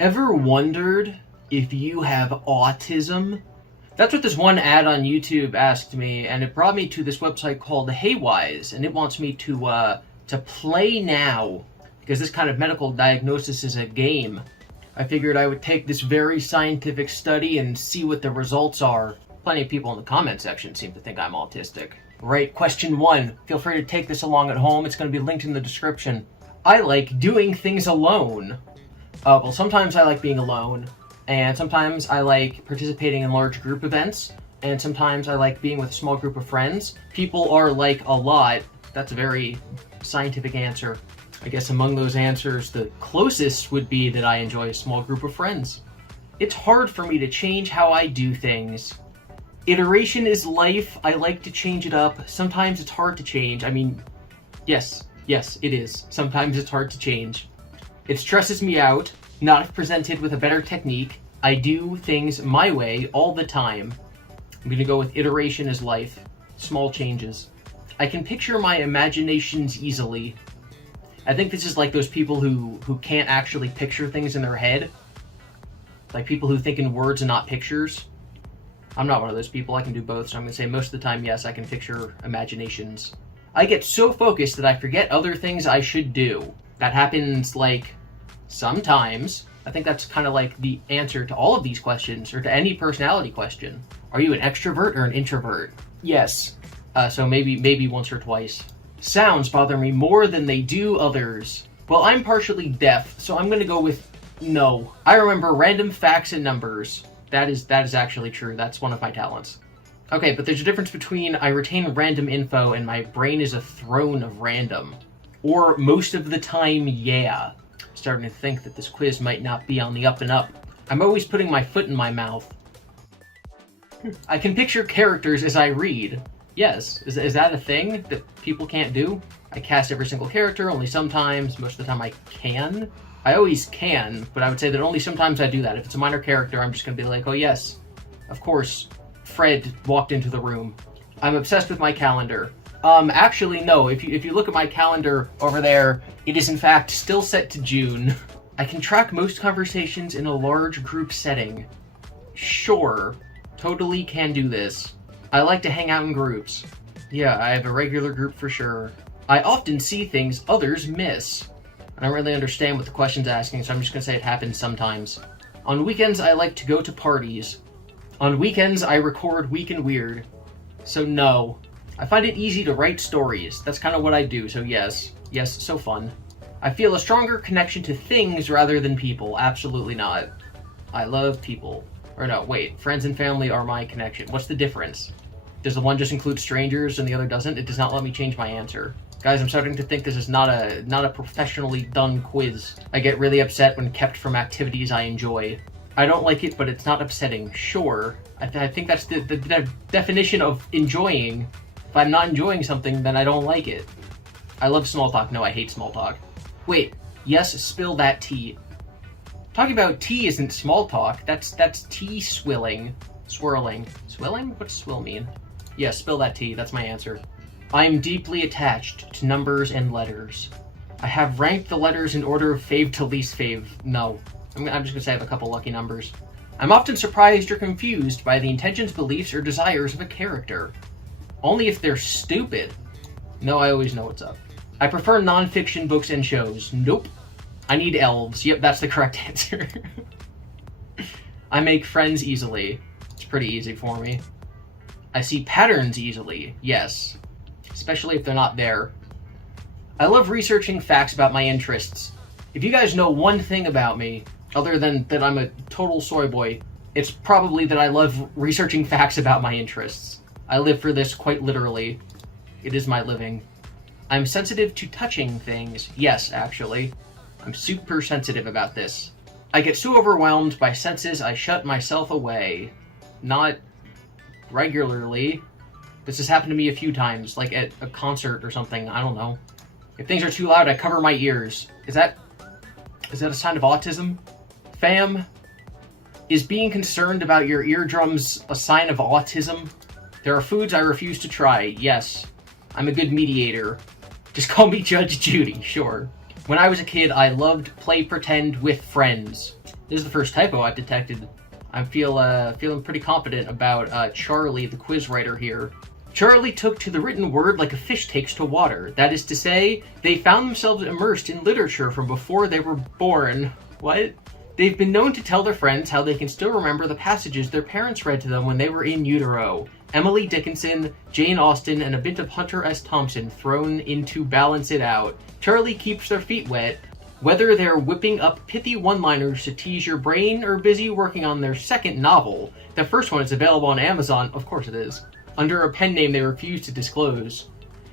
Ever wondered if you have autism? That's what this one ad on YouTube asked me, and it brought me to this website called Haywise, and it wants me to play now, because this kind of medical diagnosis is a game. I figured I would take this very scientific study and see what the results are. Plenty of people in the comment section seem to think I'm autistic. Right, question 1. Feel free to take this along at home. It's going to be linked in the description. I like doing things alone. Well, sometimes I like being alone, and sometimes I like participating in large group events, and sometimes I like being with a small group of friends. People are like a lot. That's a very scientific answer. I guess among those answers, the closest would be that I enjoy a small group of friends. It's hard for me to change how I do things. Iteration is life. I like to change it up. Sometimes it's hard to change. I mean, yes, it is. Sometimes it's hard to change. It stresses me out, not if presented with a better technique. I do things my way all the time. I'm going to go with iteration is life. Small changes. I can picture my imaginations easily. I think this is like those people who can't actually picture things in their head. Like people who think in words and not pictures. I'm not one of those people. I can do both, so I'm going to say most of the time, yes, I can picture imaginations. I get so focused that I forget other things I should do. That happens, like, sometimes. I think that's kind of like the answer to all of these questions, or to any personality question. Are you an extrovert or an introvert? Yes. So maybe once or twice. Sounds bother me more than they do others. Well, I'm partially deaf, so I'm going to go with no. I remember random facts and numbers. That is actually true. That's one of my talents. Okay, but there's a difference between I retain random info and my brain is a throne of random. Or most of the time, yeah. I'm starting to think that this quiz might not be on the up and up. I'm always putting my foot in my mouth. I can picture characters as I read. Yes. Is that a thing that people can't do? I cast every single character, only sometimes. Most of the time I can. I always can, but I would say that only sometimes I do that. If it's a minor character, I'm just going to be like, oh yes, of course, Fred walked into the room. I'm obsessed with my calendar. Actually, no. If you look at my calendar over there, it is in fact still set to June. I can track most conversations in a large group setting. Sure. Totally can do this. I like to hang out in groups. Yeah, I have a regular group for sure. I often see things others miss. I don't really understand what the question's asking, so I'm just gonna say it happens sometimes. On weekends, I like to go to parties. On weekends, I record Weak and Weird. So no. I find it easy to write stories. That's kind of what I do, so yes. Yes, so fun. I feel a stronger connection to things rather than people. Absolutely not. I love people. Or no, wait. Friends and family are my connection. What's the difference? Does the one just include strangers and the other doesn't? It does not let me change my answer. Guys, I'm starting to think this is not a professionally done quiz. I get really upset when kept from activities I enjoy. I don't like it, but it's not upsetting. Sure. I think that's the definition of enjoying. If I'm not enjoying something, then I don't like it. I love small talk. No, I hate small talk. Wait. Yes, spill that tea. Talking about tea isn't small talk. That's tea swilling. Swirling. Swilling? What does swill mean? Yeah, spill that tea. That's my answer. I am deeply attached to numbers and letters. I have ranked the letters in order of fave to least fave. No. I'm just gonna say I have a couple lucky numbers. I'm often surprised or confused by the intentions, beliefs, or desires of a character. Only if they're stupid. No, I always know what's up. I prefer non-fiction books and shows. Nope. I need elves. Yep, that's the correct answer. I make friends easily. It's pretty easy for me. I see patterns easily. Yes. Especially if they're not there. I love researching facts about my interests. If you guys know one thing about me, other than that I'm a total soy boy, it's probably that I love researching facts about my interests. I live for this quite literally. It is my living. I'm sensitive to touching things. Yes, actually. I'm super sensitive about this. I get so overwhelmed by senses I shut myself away. Not regularly. This has happened to me a few times, like at a concert or something. I don't know. If things are too loud, I cover my ears. Is that a sign of autism? Fam, is being concerned about your eardrums a sign of autism? There are foods I refuse to try. Yes. I'm a good mediator. Just call me Judge Judy, sure. When I was a kid, I loved play pretend with friends. This is the first typo I've detected. I feel feeling pretty confident about Charlie, the quiz writer here. Charlie took to the written word like a fish takes to water. That is to say, they found themselves immersed in literature from before they were born. What? They've been known to tell their friends how they can still remember the passages their parents read to them when they were in utero. Emily Dickinson, Jane Austen, and a bit of Hunter S. Thompson thrown in to balance it out. Charlie keeps their feet wet. Whether they're whipping up pithy one-liners to tease your brain or busy working on their second novel, the first one is available on Amazon, of course it is, under a pen name they refuse to disclose.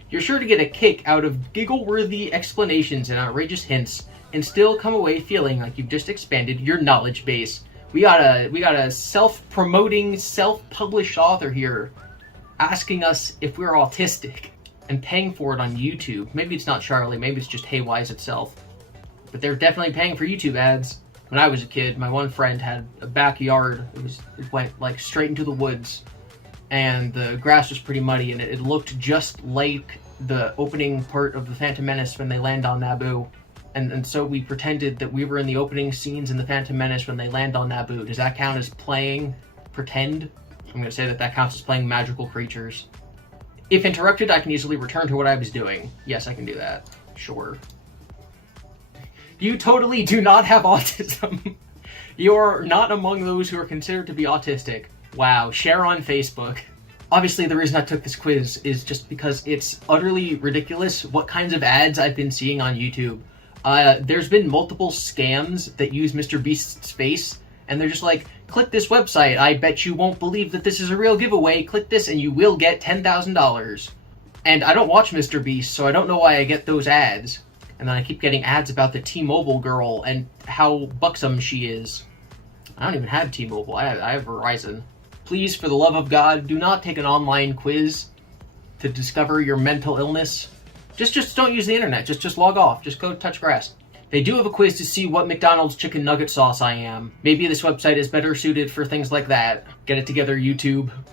You're sure to get a kick out of giggle-worthy explanations and outrageous hints, and still come away feeling like you've just expanded your knowledge base. We got a self-promoting, self-published author here asking us if we're autistic and paying for it on YouTube. Maybe it's not Charlie, maybe it's just Haywise itself. But they're definitely paying for YouTube ads. When I was a kid, my one friend had a backyard. It went like straight into the woods, and the grass was pretty muddy, and it looked just like the opening part of the Phantom Menace when they land on Naboo. And so we pretended that we were in the opening scenes in the Phantom Menace when they land on Naboo. Does that count as playing pretend? I'm going to say that counts as playing magical creatures. If interrupted, I can easily return to what I was doing. Yes, I can do that. Sure. You totally do not have autism. You're not among those who are considered to be autistic. Wow, share on Facebook. Obviously, the reason I took this quiz is just because it's utterly ridiculous what kinds of ads I've been seeing on YouTube. There's been multiple scams that use Mr. Beast's face, and they're just like, click this website, I bet you won't believe that this is a real giveaway, click this and you will get $10,000. And I don't watch Mr. Beast, so I don't know why I get those ads. And then I keep getting ads about the T-Mobile girl and how buxom she is. I don't even have T-Mobile, I have Verizon. Please, for the love of God, do not take an online quiz to discover your mental illness. Just don't use the internet. Just log off. Just go touch grass. They do have a quiz to see what McDonald's chicken nugget sauce I am. Maybe this website is better suited for things like that. Get it together, YouTube.